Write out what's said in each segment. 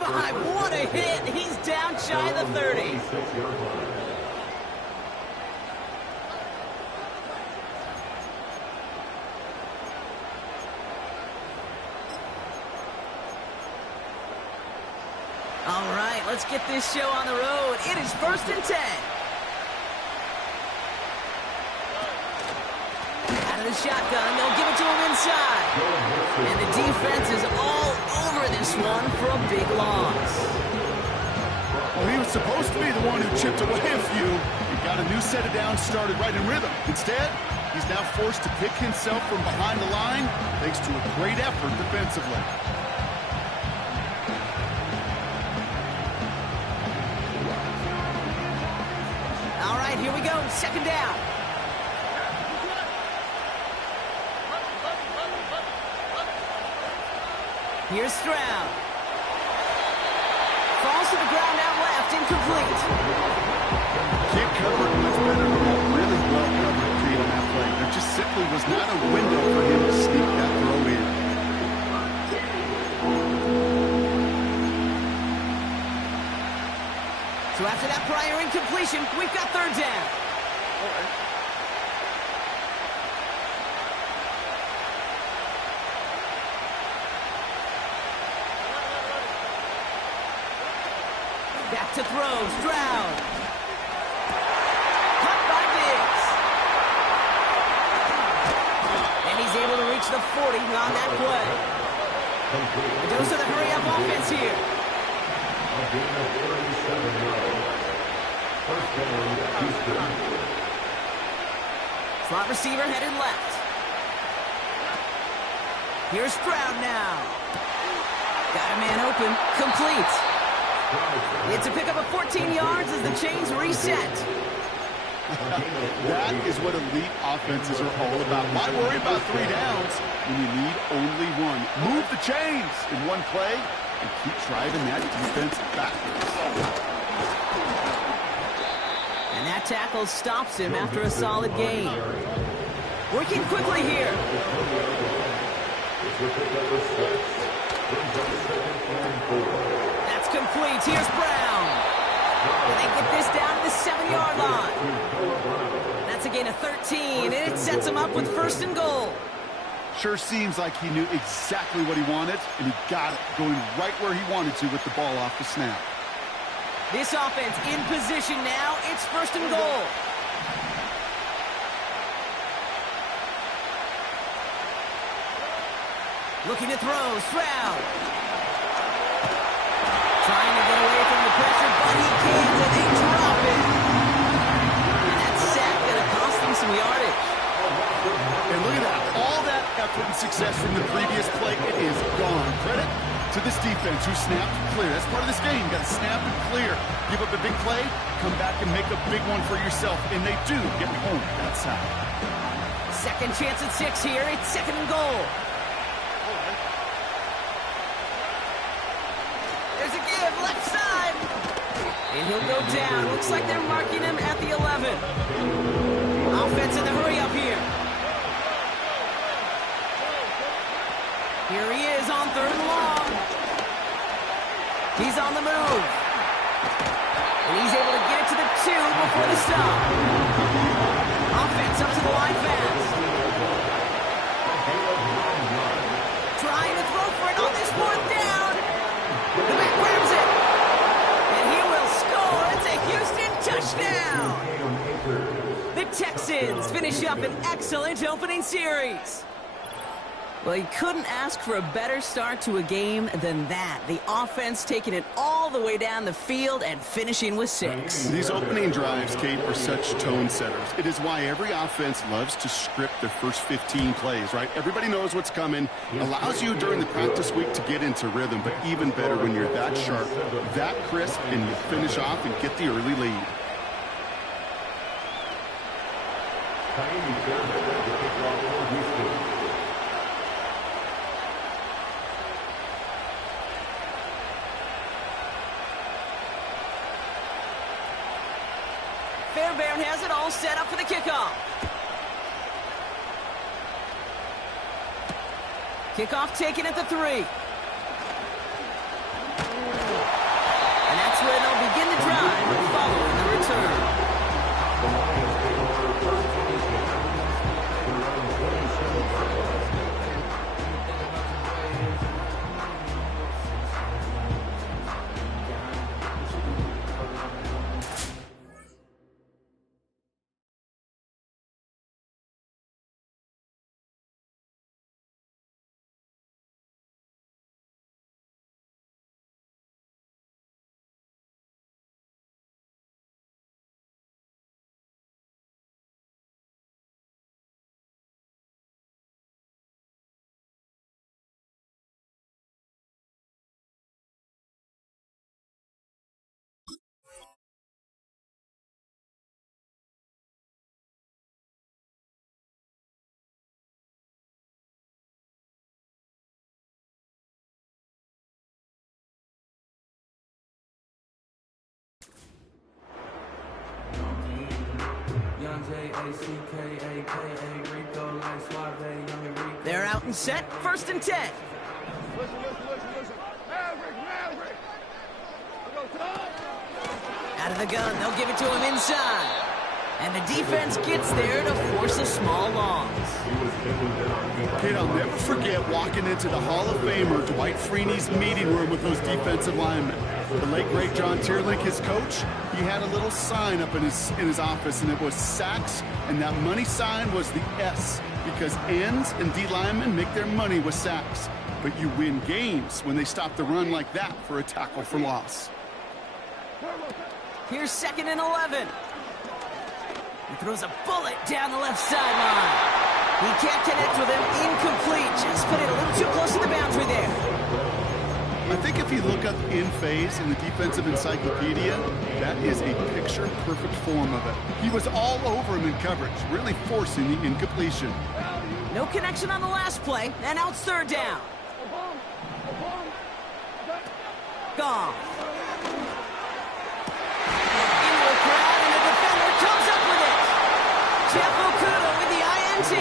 M25, what a hit! He's down shy of the 30. All right, let's get this show on the road. It is 1st and 10. Out of the shotgun, they'll give it to him inside. And the defense is all over this one for a big loss. Well, he was supposed to be the one who chipped away a few. He got a new set of downs started right in rhythm. Instead, he's now forced to pick himself from behind the line thanks to a great effort defensively. All right, here we go. 2nd down. Here's Stroud. Falls to the ground out left, incomplete. Can't cover it much better than that really well covered feed on that play. There just simply was not a window for him to sneak that throw in. So after that prior incompletion, we've got 3rd down. Back to throw, Stroud. Caught by Diggs. And he's able to reach the 40 on that play. A dose of the hurry-up offense here. Slot receiver headed left. Here's Stroud now. Got a man open. Complete. It's a pickup of 14 yards as the chains reset. That is what elite offenses are all about. Why worry about 3 downs when you need only one? Move the chains in one play and keep driving that defense backwards. And that tackle stops him after a solid gain. Working quickly here. That's complete. Here's Brown. And they get this down to the 7-yard line. That's a gain of 13, and it sets him up with 1st and goal. Sure seems like he knew exactly what he wanted, and he got it, going right where he wanted to with the ball off the snap. This offense in position now. It's 1st and goal. Looking to throw, Stroud. Trying to get away from the pressure, but he can't, and they drop it. And that sack going to cost them some yardage. And look at that. All that effort and success from the previous play, it is gone. Credit to this defense who snapped clear. That's part of this game. You got to snap and clear. Give up a big play, come back and make a big one for yourself. And they do get home that side. Second chance at 6 here. It's 2nd and goal. There's a give, left side. And he'll go down. Looks like they're marking him at the 11. Offense in the hurry up here. Here he is on 3rd and long. He's on the move. And he's able to get it to the 2 before the stop. Offense up to the line fast. Trying to throw for it on this 4th down. The back grabs it. And he will score. It's a Houston touchdown. The Texans finish up an excellent opening series. Well, you couldn't ask for a better start to a game than that. The offense taking it all the way down the field and finishing with 6. These opening drives, Kate, are such tone setters. It is why every offense loves to script their first 15 plays, right? Everybody knows what's coming. Allows you during the practice week to get into rhythm, but even better when you're that sharp, that crisp, and you finish off and get the early lead. Fairbairn has it all set up for the kickoff. Kickoff taken at the 3. return. They're out and set, 1st and 10. Listen. Maverick. Out of the gun, they'll give it to him inside. And the defense gets there to force a small loss. Kid, I'll never forget walking into the Hall of Famer Dwight Freeney's meeting room with those defensive linemen. The late, great John Tierlink, his coach, he had a little sign up in his office, and it was sacks, and that money sign was the S, because ends and D linemen make their money with sacks. But you win games when they stop the run like that for a tackle for loss. Here's 2nd and 11. He throws a bullet down the left sideline. He can't connect with him. Incomplete. Just put it a little too close to the boundary there. I think if you look up in phase in the defensive encyclopedia, that is a picture-perfect form of it. He was all over him in coverage, really forcing the incompletion. No connection on the last play, and now it's 3rd down. Goff. Into a crowd, and the defender comes up with it. Jeff Okuda with the INT.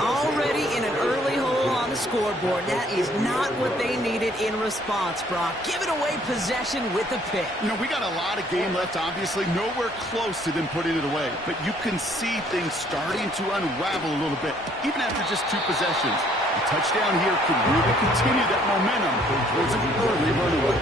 Already in an early hole on the scoreboard. That is not what they needed in response, Brock. Giving away possession with the pick. You know, we got a lot of game left, obviously. Nowhere close to them putting it away. But you can see things starting to unravel a little bit, even after just 2 possessions. A touchdown here could really continue that momentum towards an early runaway.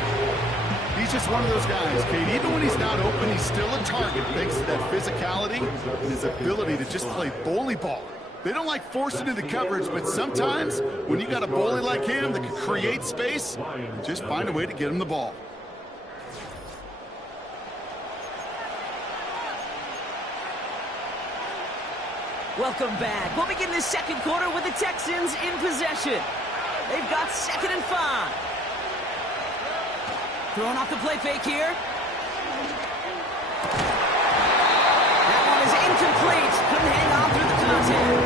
He's just one of those guys, Kate. Even when he's not open, he's still a target thanks to that physicality and his ability to just play bully ball. They don't like forcing into coverage, but sometimes when you got a bully like him that can create space, just find a way to get him the ball. Welcome back. We'll begin this 2nd quarter with the Texans in possession. They've got 2nd and 5. Throwing off the play fake here. That one is incomplete. Couldn't hang on through the contact.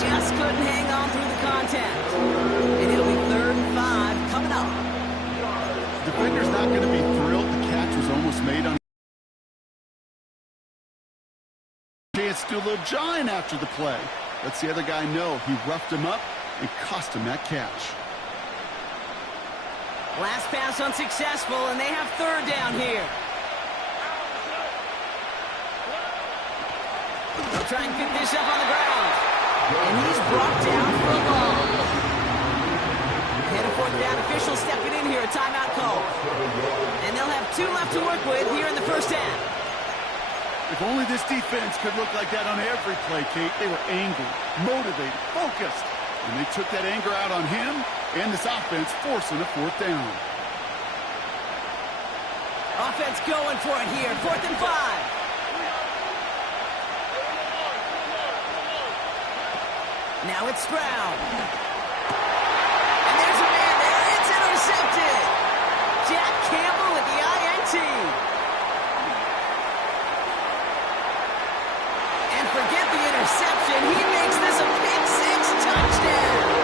Just couldn't hang on through the contact. And it'll be 3rd and 5 coming up. The defender's not going to be thrilled. The catch was almost made on chance to do a little jawing after the play. Lets the other guy know he roughed him up and cost him that catch. Last pass unsuccessful, and they have 3rd down here. They'll try and pick this up on the ground. And he's brought down for a loss. And a 4th down, official stepping in here, a timeout call. And they'll have 2 left to work with here in the 1st half. If only this defense could look like that on every play, Kate. They were angry, motivated, focused. And they took that anger out on him and this offense, forcing a 4th down. Offense going for it here, 4th and 5. Now it's Stroud. And there's a man there. It's intercepted. Jack Campbell with the INT. And forget the interception. He makes this a pick-6 touchdown.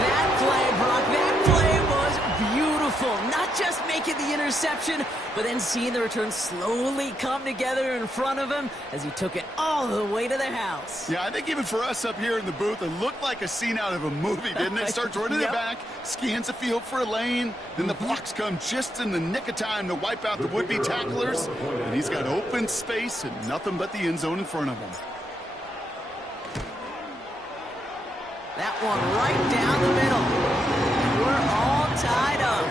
That play, Brock, that play was beautiful. Not just making the interception. interception, but then seeing the return slowly come together in front of him as he took it all the way to the house. Yeah, I think even for us up here in the booth, it looked like a scene out of a movie, didn't it? Starts running Yep. the back, scans the field for a lane, then the blocks come just in the nick of time to wipe out the would-be tacklers, and he's got open space and nothing but the end zone in front of him. That one right down the middle. We're all tied up.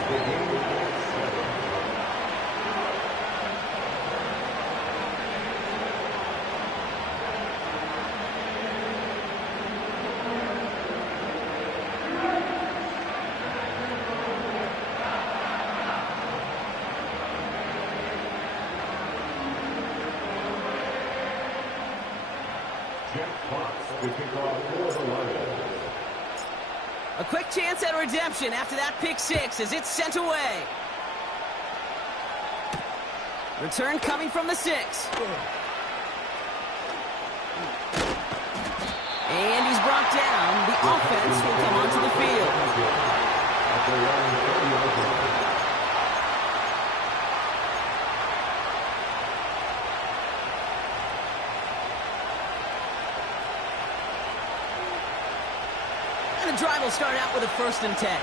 A quick chance at redemption after that pick six as it's sent away. Return coming from the 6. And he's brought down. The offense will come onto the field. And the drive will start out with a 1st and 10.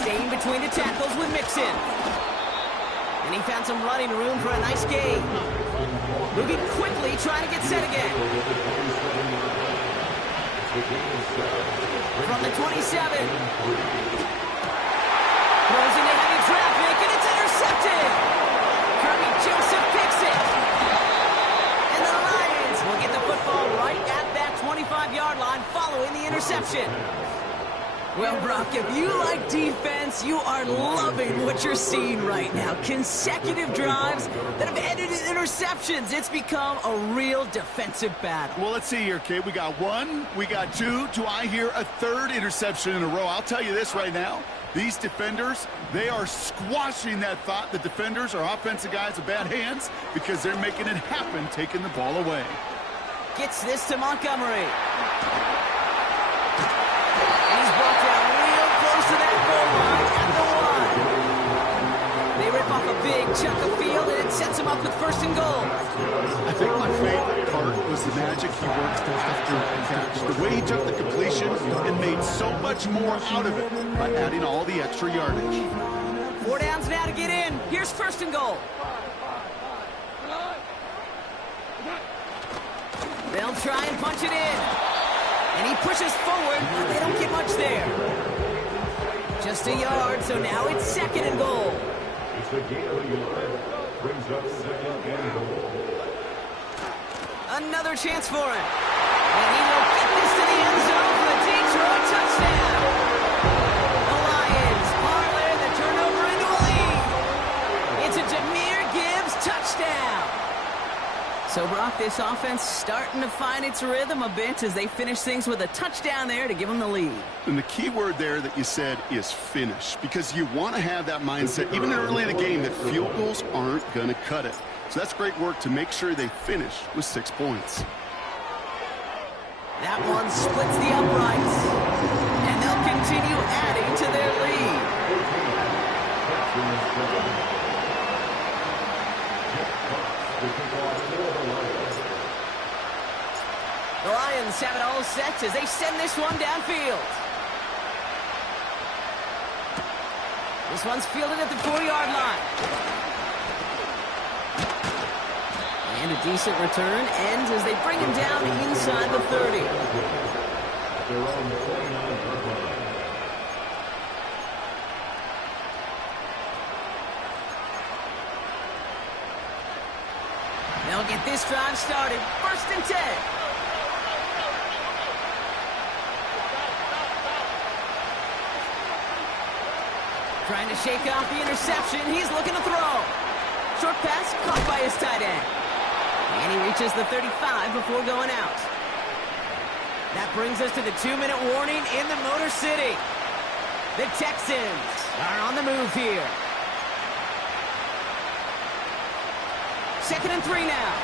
Staying between the tackles with Mixon. And he found some running room for a nice gain. Moving quickly, trying to get set again. From the 27. Throws into heavy traffic, and it's intercepted. Kirby Joseph picks it. And the Lions will get the football right at that 25-yard line following the interception. Well, Brock, if you like defense, you are loving what you're seeing right now. Consecutive drives that have ended in interceptions. It's become a real defensive battle. Well, let's see here, Kate. We got 1, we got 2. Do I hear a 3rd interception in a row? I'll tell you this right now. These defenders, they are squashing that thought. The defenders are offensive guys with bad hands because they're making it happen, taking the ball away. Gets this to Montgomery. He's brought down real close to that goal line at the 1. They rip off a big chunk of field, and it sets him up with 1st and goal. I think my favorite part was the magic he worked after the catch. The way he took the completion and made so much more out of it by adding all the extra yardage. 4 downs now to get in. Here's 1st and goal. They'll try and punch it in. And he pushes forward, but they don't get much there. Just a yard, so now it's 2nd and goal. It's a gain of a yard. Brings up 2nd and goal. Another chance for him. And he will get this to the end zone for the Detroit touchdown. The Lions parlay the turnover into a lead. It's a Jahmyr Gibbs touchdown. So, Brock, this offense starting to find its rhythm a bit as they finish things with a touchdown there to give them the lead. And the key word there that you said is finish, because you want to have that mindset, even early in the game, that field goals aren't going to cut it. So that's great work to make sure they finish with 6 points. That one splits the uprights, and they'll continue adding to their lead. The Lions have it all set as they send this one downfield. This one's fielded at the 4-yard line. And a decent return ends as they bring him down inside the 30. They're on the 49-yard line. They'll get this drive started. 1st and 10. Trying to shake off the interception. He's looking to throw. Short pass caught by his tight end. And he reaches the 35 before going out. That brings us to the 2-minute warning in the Motor City. The Texans are on the move here. 2nd and 3 now.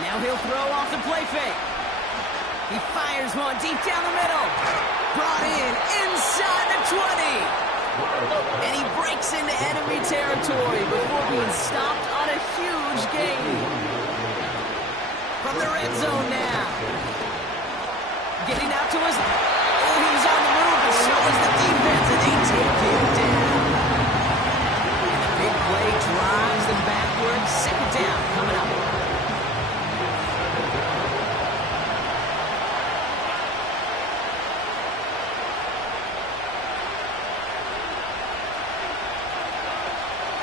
Now he'll throw off the play fake. He fires one deep down the middle. Brought in inside the 20. And he breaks into enemy territory before being stopped on a huge gain. From the red zone now. Getting out to his... Oh, he's on the move, and so is the defense, and they take him down. And the big play drives them backwards. Second down coming up.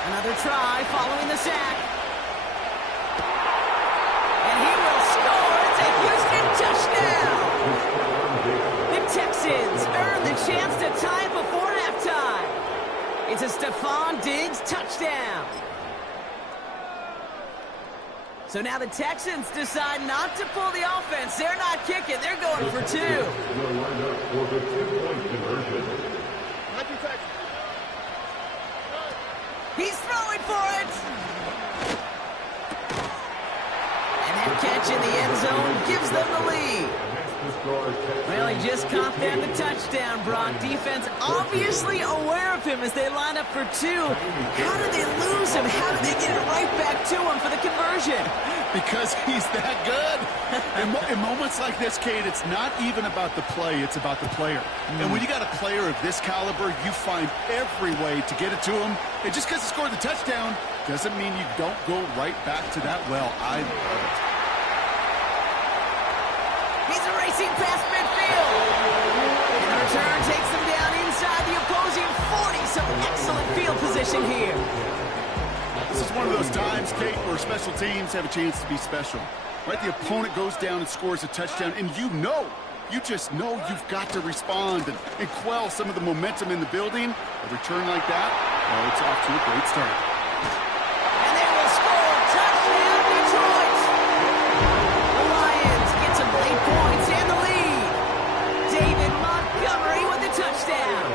Another try following the sack. And he will score. It's a Houston touchdown. The Texans earn the chance to tie it before halftime. It's a Stephon Diggs touchdown. So now the Texans decide not to pull the offense. They're not kicking. They're going for two. They'll line up for the 2-point conversion. He's throwing for it. And that catch in the end zone gives them the lead. Well, he just caught them the touchdown, Brock. Defense obviously aware of him as they line up for two. How did they lose him? How did they get it right back to him for the conversion? Because he's that good. In moments like this, Kate, it's not even about the play, it's about the player. And when you got a player of this caliber, you find every way to get it to him. And just because he scored the touchdown doesn't mean you don't go right back to that well. I love it. He's racing past midfield. And the return takes them down inside the opposing 40. Some excellent field position here. This is one of those times, Kate, where special teams have a chance to be special. Right? The opponent goes down and scores a touchdown, and you just know you've got to respond and quell some of the momentum in the building. A return like that, well, it's off to a great start. And they will score. Touchdown, Detroit. The Lions get some late points and the lead. David Montgomery with the touchdown.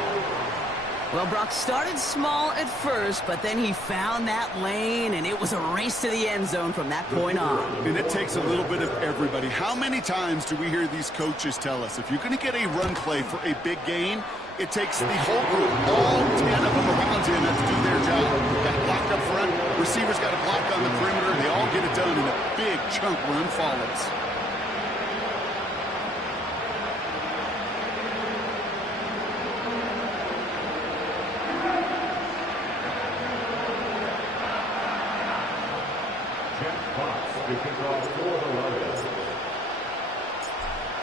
Well, Brock started small at first, but then he found that lane, and it was a race to the end zone from that point on. And it takes a little bit of everybody. How many times do we hear these coaches tell us, if you're going to get a run play for a big gain, it takes the whole group, all 10 of them around him have to do their job. Got to block up front, receivers got to block on the perimeter, they all get it done, and a big chunk run follows.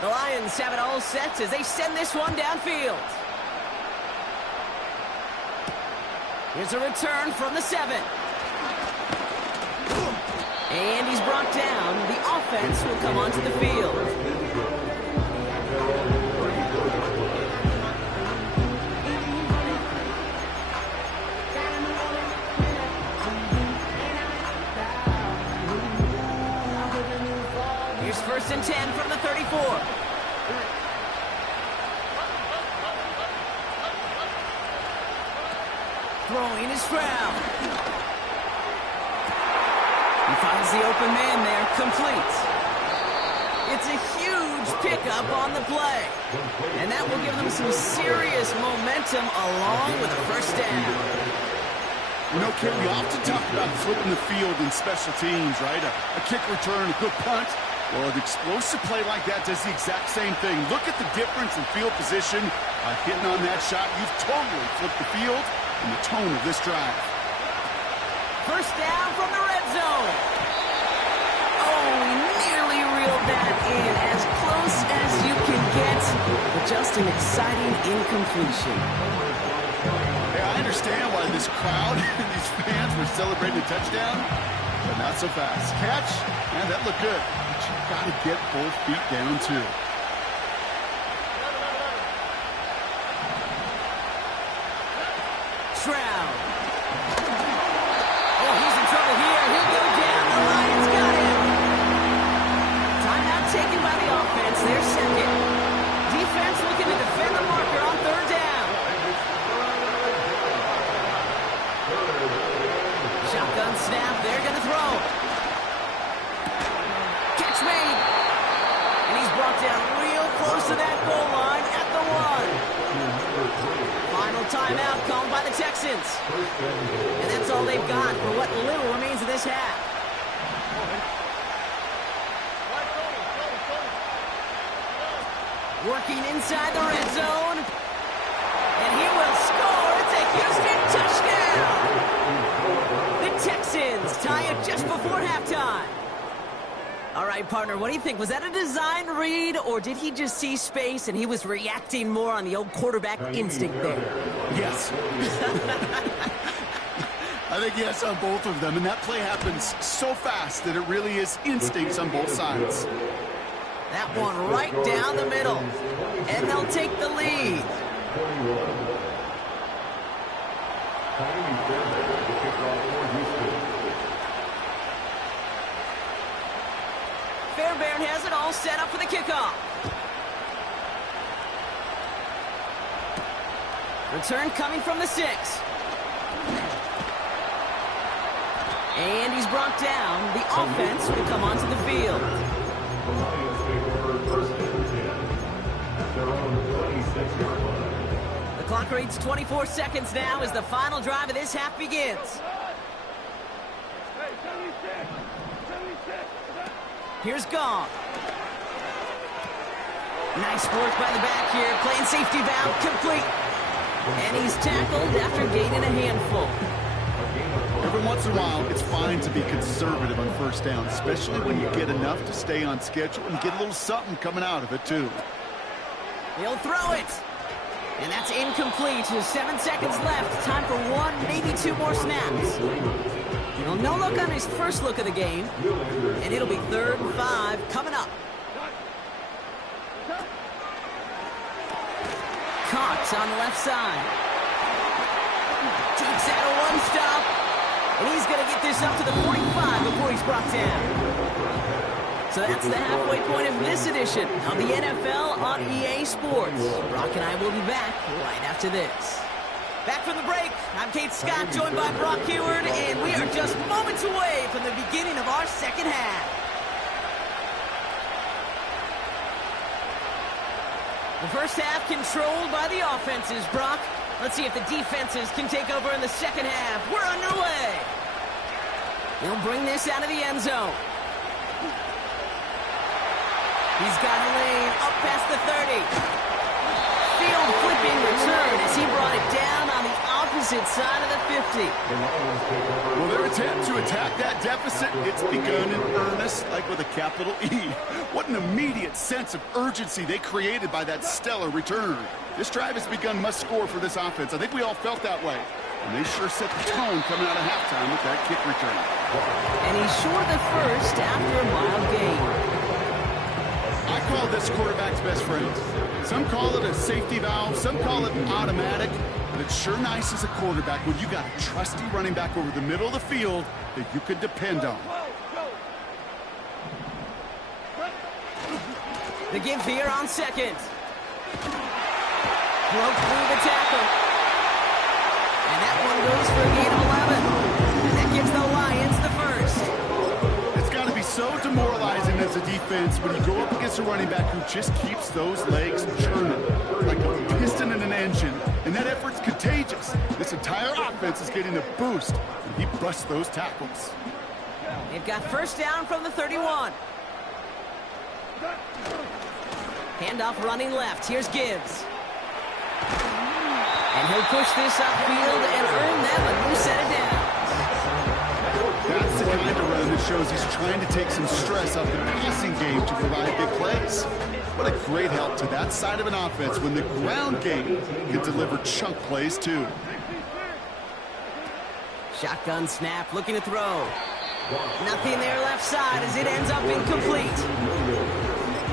The Lions have it all set as they send this one downfield. Here's a return from the 7. And he's brought down. The offense will come onto the field. Here's 1st and 10 from the 34. Throwing is Stroud. He finds the open man there, complete. It's a huge pickup on the play. And that will give them some serious momentum along with a 1st down. You know, Kate, we often talk about flipping the field in special teams, right? A kick return, a good punt. Well, an explosive play like that does the exact same thing. Look at the difference in field position. Hitting on that shot, you've totally flipped the field and the tone of this drive. 1st down from the red zone. Oh, nearly reeled that in. As close as you can get, but just an exciting incompletion. Hey, I understand why this crowd and these fans were celebrating a touchdown, but not so fast. Catch, man, that looked good. But you got to get both feet down, too. Stroud. Oh, he's in trouble here. He'll go down. The Lions got him. Timeout taken by the offense. Their 2nd. Defense looking to defend the marker on 3rd down. Shotgun snap. They're going to throw. timeout called by the Texans. And that's all they've got for what little remains of this half. Working inside the red zone. And he will score. It's a Houston touchdown. The Texans tie it just before halftime. All right, partner, what do you think? Was that a design read, or did he just see space and he was reacting more on the old quarterback instinct there? Yes. I think yes on both of them, and that play happens so fast that it really is instincts on both sides. That one right down the middle, and they'll take the lead. Fairbairn has it all set up for the kickoff. Return coming from the 6. And he's brought down. The offense will come onto the field. The clock reads 24 seconds now as the final drive of this half begins. Here's Gong. Nice work by the back here. Playing safety valve complete. And he's tackled after gaining a handful. Every once in a while, it's fine to be conservative on first down, especially when you get enough to stay on schedule and get a little something coming out of it, too. He'll throw it. And that's incomplete. 7 seconds left. Time for 1, maybe 2 more snaps. Well, no look on his first look of the game. And it'll be 3rd and 5 coming up. Caught on the left side. Takes out a 1-stop. And he's going to get this up to the 45 before he's brought down. So that's the halfway point of this edition of the NFL on EA Sports. Brock and I will be back right after this. Back from the break, I'm Kate Scott, joined by Brock Heward, and we are just moments away from the beginning of our second half. The first half controlled by the offenses, Brock. Let's see if the defenses can take over in the second half. We're underway. They'll bring this out of the end zone. He's got a lane up past the 30. Field flipping return as he brought it down on the opposite side of the 50. Well, their attempt to attack that deficit, it's begun in earnest, like with a capital E. What an immediate sense of urgency they created by that stellar return. This drive has begun must score for this offense. I think we all felt that way. And they sure set the tone coming out of halftime with that kick return. And he's short of the first after a mild gain. I call this quarterback's best friend. Some call it a safety valve, some call it automatic, but it's sure nice as a quarterback when you got a trusty running back over the middle of the field that you can depend on. The give here on second. Broke through the tackle. And that one goes for a gain of 11. And that gives the Lions the first. It's got to be so demoralizing as a defense when you go up against a running back who just keeps those legs churning like a piston in an engine. And that effort's contagious. This entire offense is getting a boost, and he busts those tackles. They've got first down from the 31. Handoff running left. Here's Gibbs. And he'll push this upfield and earn them a new set of downs. That's the kind of run that shows he's trying to take some stress off the passing game to provide big plays. What a great help to that side of an offense when the ground game can deliver chunk plays too. Shotgun snap, looking to throw. Nothing there left side as it ends up incomplete.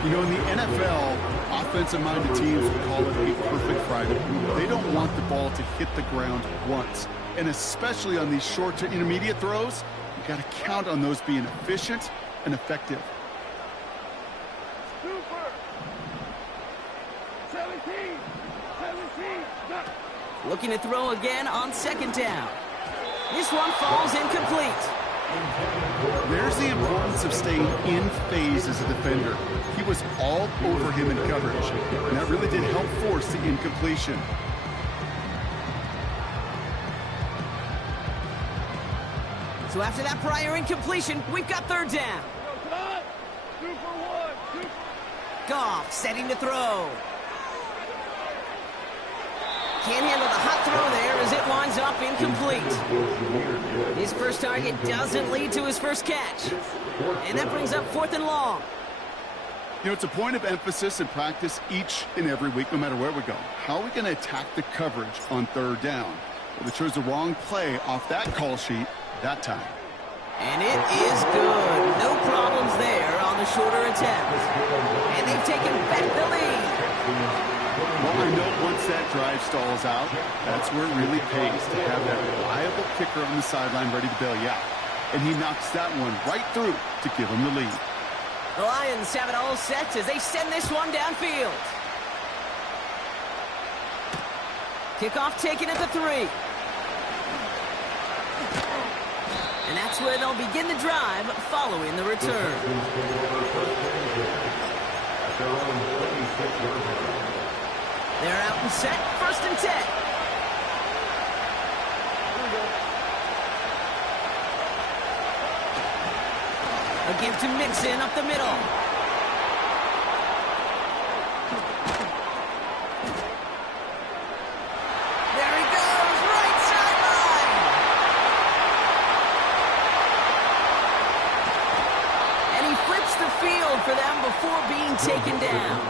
You know, in the NFL, offensive-minded teams would call it a perfect Friday. They don't want the ball to hit the ground once. And especially on these short to intermediate throws, you got to count on those being efficient and effective. 17. Looking to throw again on second down. This one falls incomplete. There's the importance of staying in phase as a defender. He was all over him in coverage, and that really did help force the incompletion. So after that prior incompletion, we've got third down. Cut! 2 for 1. 2 for... Goff setting to throw. Can't handle the hot throw there as it winds up incomplete. His first target doesn't lead to his first catch. And that brings up 4th and long. You know, it's a point of emphasis in practice each and every week, no matter where we go. How are we going to attack the coverage on third down? Well, they chose the wrong play off that call sheet that time. And it is good. No problems there on the shorter attempt. And they've taken back the lead. Well, I know once that drive stalls out, that's where it really pays to have that reliable kicker on the sideline ready to bail you out. And he knocks that one right through to give him the lead. The Lions have it all set as they send this one downfield. Kickoff taken at the 3. And that's where they'll begin the drive following the return. They're out and set, 1st and 10. A give to Mixon up the middle. There he goes, right sideline. And he flips the field for them before being taken down.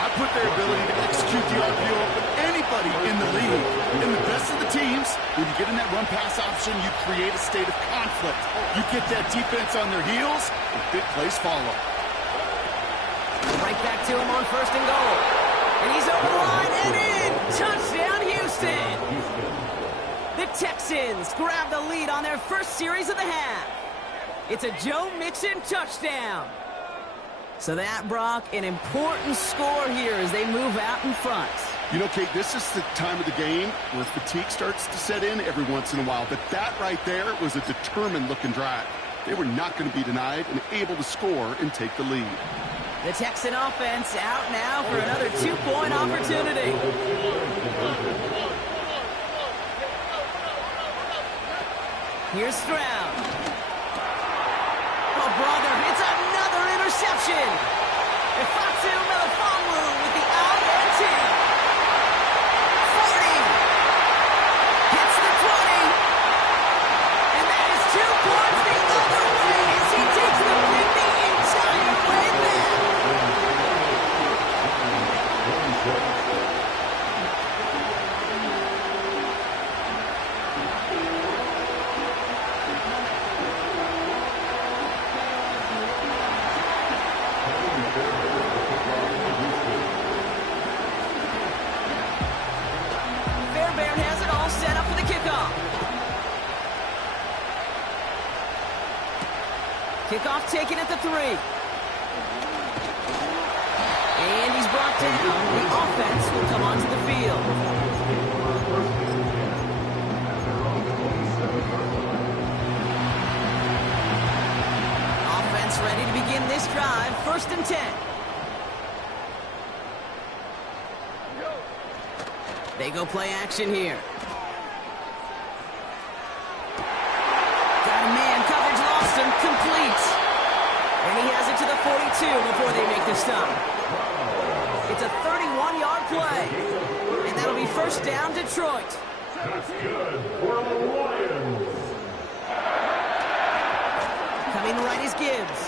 I put their ability to execute the RPO up with anybody in the league. In the best of the teams, when you get in that run-pass option, you create a state of conflict. You get that defense on their heels, and big plays follow. Right back to him on 1st and goal. And he's over the line and in. Touchdown, Houston. The Texans grab the lead on their first series of the half. It's a Joe Mixon touchdown. So that, Brock, an important score here as they move out in front. You know, Kate, this is the time of the game where fatigue starts to set in every once in a while. But that right there was a determined-looking drive. They were not going to be denied and able to score and take the lead. The Texan offense out now for another 2-point opportunity. Here's Stroud. Oh, brother, it's another interception. Ifeatu Melifonwu with the INT. 40. Hits the 20. And that is 2 points the other way as he takes the lead the entire way back. Fairbairn has it all set up for the kickoff. Kickoff taken at the 3. And he's brought down. The offense will come onto the field. Offense ready to begin this drive. 1st and 10. They go play action here. Got a man, coverage lost him, complete. And he has it to the 42 before they make the stop. It's a 31-yard play. And that'll be 1st down, Detroit. That's good for the Lions. Coming right is Gibbs.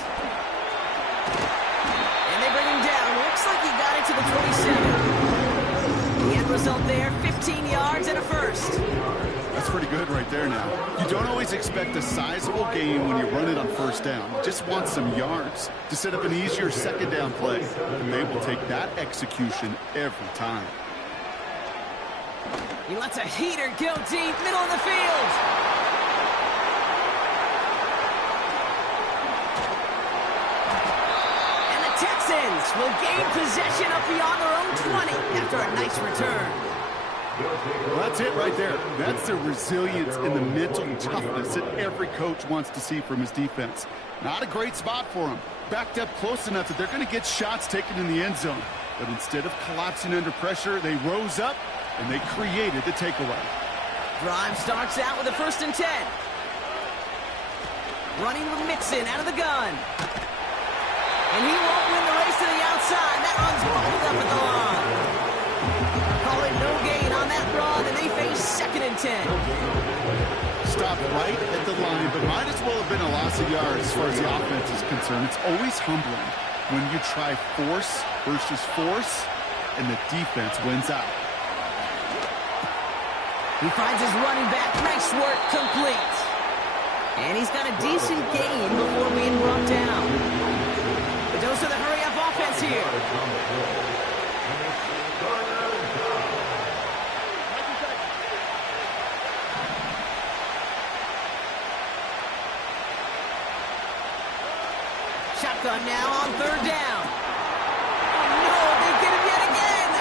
And they bring him down. Looks like he got it to the 27. The end result there, 15 yards and a 1st. That's pretty good right there now. You don't always expect a sizable gain when you run it on 1st down. You just want some yards to set up an easier 2nd down play. And they will take that execution every time. He lets a heater go deep, middle of the field. And the Texans will gain possession up beyond their own 20 after a nice return. Well, that's it right there. That's the resilience and the mental toughness that every coach wants to see from his defense. Not a great spot for him. Backed up close enough that they're going to get shots taken in the end zone. But instead of collapsing under pressure, they rose up and they created the takeaway. Drive starts out with a 1st and 10. Running with Mixon out of the gun. And he won't win the race to the outside. That run's bubbled up at the line. Call it no gain on that run, and they face 2nd and 10. Stopped right at the line, but might as well have been a loss of yards as far as the offense is concerned. It's always humbling when you try force versus force, and the defense wins out. He finds his running back. Nice work, complete. And he's got a decent gain before being brought down. But those are the hurry-up offense here. Shotgun now on 3rd down. Oh, no, they get him yet again.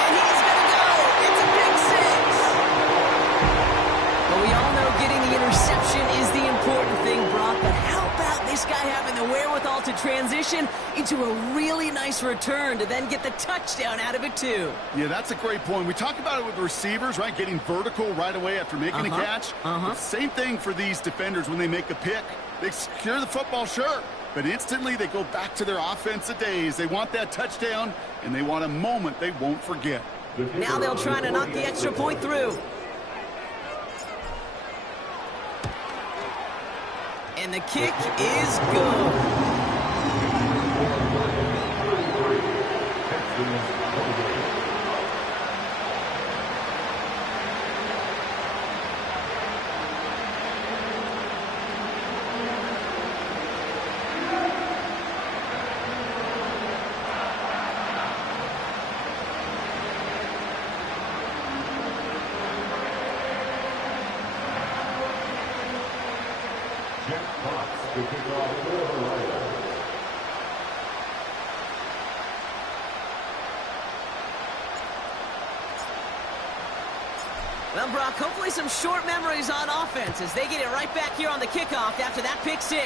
And he's going to go. It's a big 6. But we all know getting the interception is the important thing, Brock. But how about this guy having the wherewithal to transition into a really nice return to then get the touchdown out of it, too? Yeah, that's a great point. We talk about it with receivers, right? Getting vertical right away after making a catch. Same thing for these defenders when they make a pick. They secure the football, sure, but instantly they go back to their offensive days. They want that touchdown, and they want a moment they won't forget. Now they'll try to knock the extra point through. And the kick is good. Well, Brock, hopefully some short memories on offense as they get it right back here on the kickoff after that pick 6.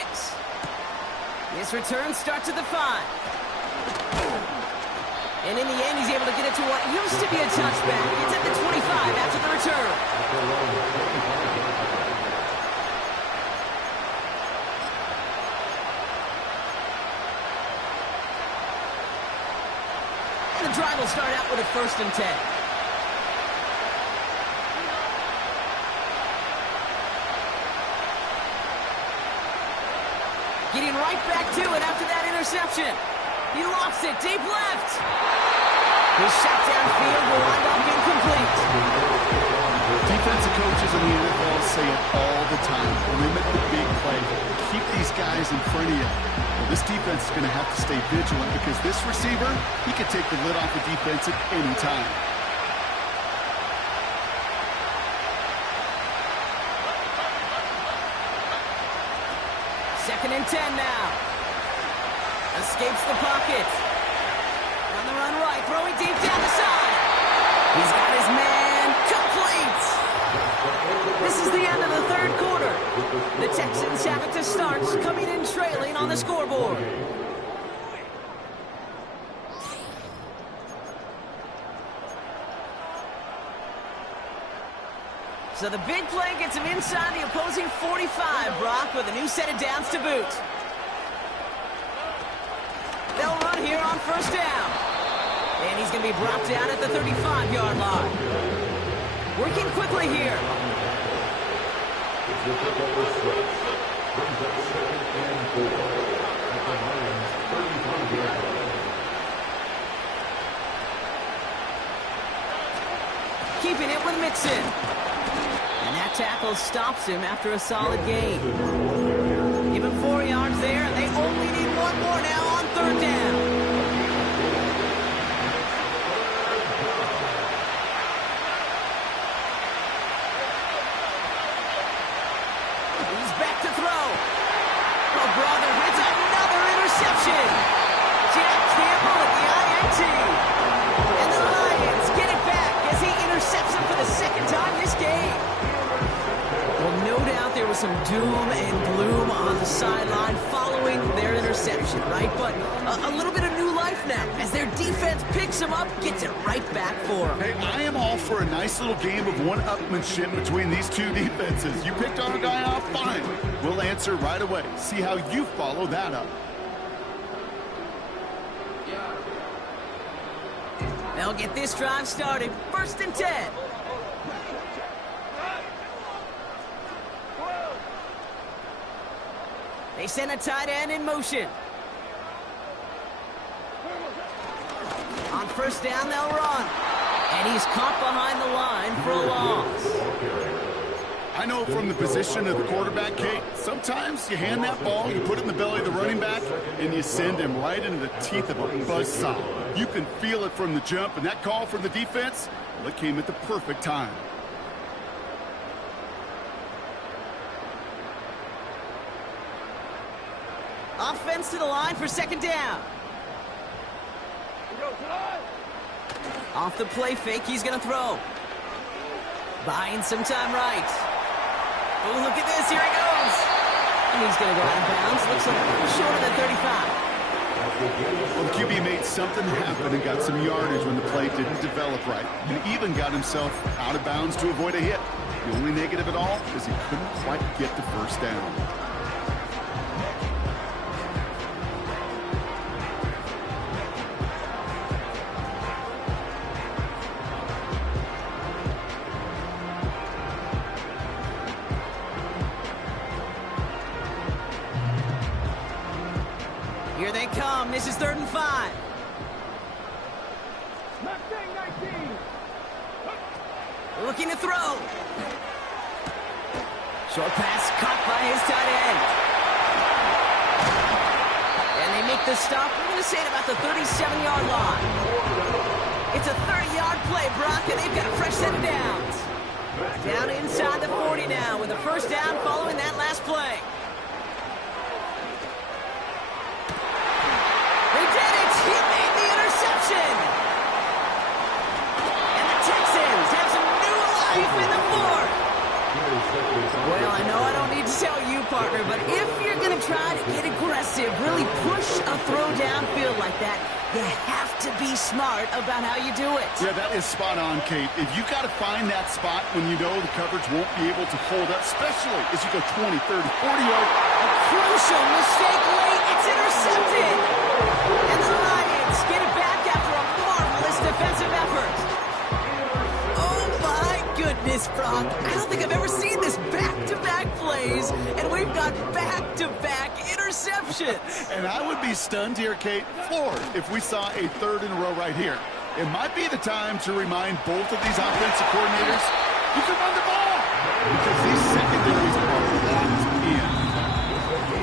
This return starts at the 5. And in the end, he's able to get it to what used to be a touchback. It's at the 25 after the return. And the drive will start out with a 1st and 10. Getting right back to it after that interception. He lost it deep left. His shot downfield will wind up incomplete. Defensive coaches in the NFL say it all the time. Limit the big play. Keep these guys in front of you. Well, this defense is going to have to stay vigilant because this receiver, he could take the lid off the defense at any time. 2nd and 10 now. Escapes the pocket. On the run right, throwing deep down the side. He's got his man complete. This is the end of the 3rd quarter. The Texans have it to start, coming in trailing on the scoreboard. So the big play gets him inside the opposing 45, Brock, with a new set of downs to boot. They'll run here on 1st down. And he's going to be brought down at the 35-yard line. Working quickly here. Keeping it with Mixon. And that tackle stops him after a solid gain. Give him 4 yards there, and they only need 1 more now on 3rd down. He's back to throw. Oh, brother, it's another interception. Jack Campbell at the INT. And the Lions get it back as he intercepts him for the 2nd time this game. Well, no doubt there was some doom and gloom on the sideline following their interception, right? But a little bit of new life now as their defense defense picks him up, gets it right back for him. Hey, I am all for a nice little game of one-upmanship between these two defenses. You picked our guy off, fine. We'll answer right away. See how you follow that up. They'll get this drive started. 1st and 10. They send a tight end in motion. On 1st down, they'll run. And he's caught behind the line for a loss. I know from the position of the quarterback, Kate, sometimes you hand that ball, you put it in the belly of the running back, and you send him right into the teeth of a buzzsaw. You can feel it from the jump, and that call from the defense, well, it came at the perfect time. Offense to the line for 2nd down. Off the play fake, he's going to throw. Buying some time right. Oh, look at this, here he goes. And he's going to go out of bounds. Looks like a little shorter than 35. Well, the QB made something happen and got some yardage when the play didn't develop right. And even got himself out of bounds to avoid a hit. The only negative at all is he couldn't quite get the 1st down. Here they come. This is 3rd and 5. Looking to throw. Short pass caught by his tight end. And they make the stop. We're going to say it about the 37-yard line. It's a 30-yard play, Brock, and they've got a fresh set of downs. Down inside the 40 now with a 1st down following that last play. They did it! He made the interception! And the Texans have some new life in the 4th. Well, I know I don't need to tell you, partner, but if you're going to try to get aggressive, really push a throw downfield like that, you have to be smart about how you do it. Yeah, that is spot on, Kate. If you got to find that spot when you know the coverage won't be able to hold up, especially as you go 20, 30, 40 yards. A crucial mistake late. It's intercepted. And the Lions get it back after a marvelous defensive effort. Oh, my goodness, Brock. I don't think I've ever seen this back-to-back plays, and we've got back-to-back interceptions. And I would be stunned here, Kate, floored, if we saw a 3rd in a row right here. It might be the time to remind both of these offensive coordinators, you can run the ball, because these secondaries are locked in.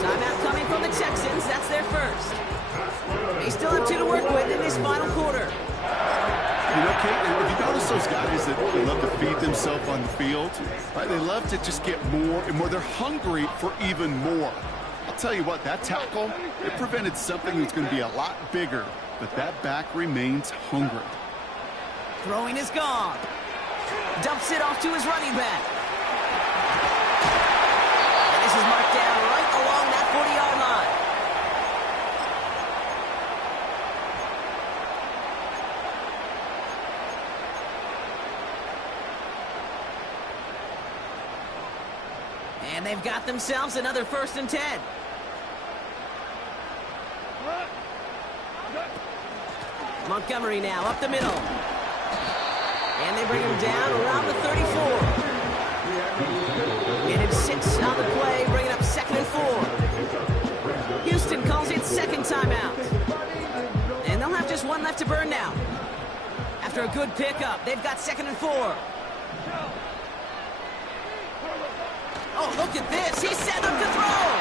Timeout coming from the Texans. That's their 1st. They still have 2 to work with in this final quarter. You know, Kate, if you notice those guys that they love to feed themselves on the field, right? They love to just get more and more. They're hungry for even more. I'll tell you what, that tackle, it prevented something that's going to be a lot bigger, but that back remains hungry. Throwing is gone. Dumps it off to his running back. And this is marked down right along that 40-yard line. And they've got themselves another 1st and 10. Montgomery now up the middle. And they bring him down around the 34. And it's 6 on the play, bringing up 2nd and 4. Houston calls it 2nd timeout. And they'll have just 1 left to burn now. After a good pickup, they've got 2nd and 4. Oh, look at this. He's set up to throw.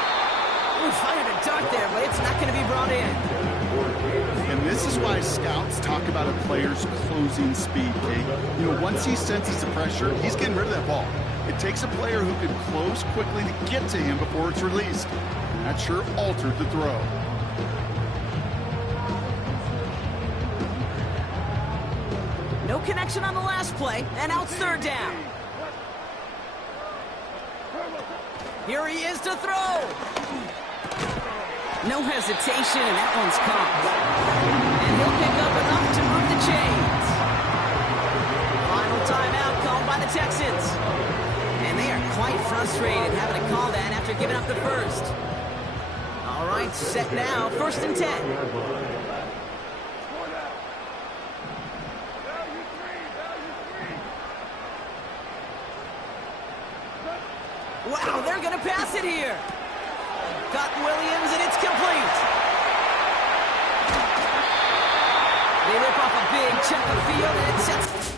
Ooh, fired a dart there, but it's not going to be brought in. And this is why scouts talk about a player's closing speed, Kate. You know, once he senses the pressure, he's getting rid of that ball. It takes a player who can close quickly to get to him before it's released. And that sure altered the throw. No connection on the last play, and out 3rd down. Here he is to throw. No hesitation, and that one's caught. And he'll pick up enough the chains. Final timeout called by the Texans. And they are quite frustrated having to call that after giving up the first. All right, set now, 1st and 10. Value 3. Wow, they're going to pass it here. Got Williams, and it's complete. They rip off a big chunk of field, and it sets...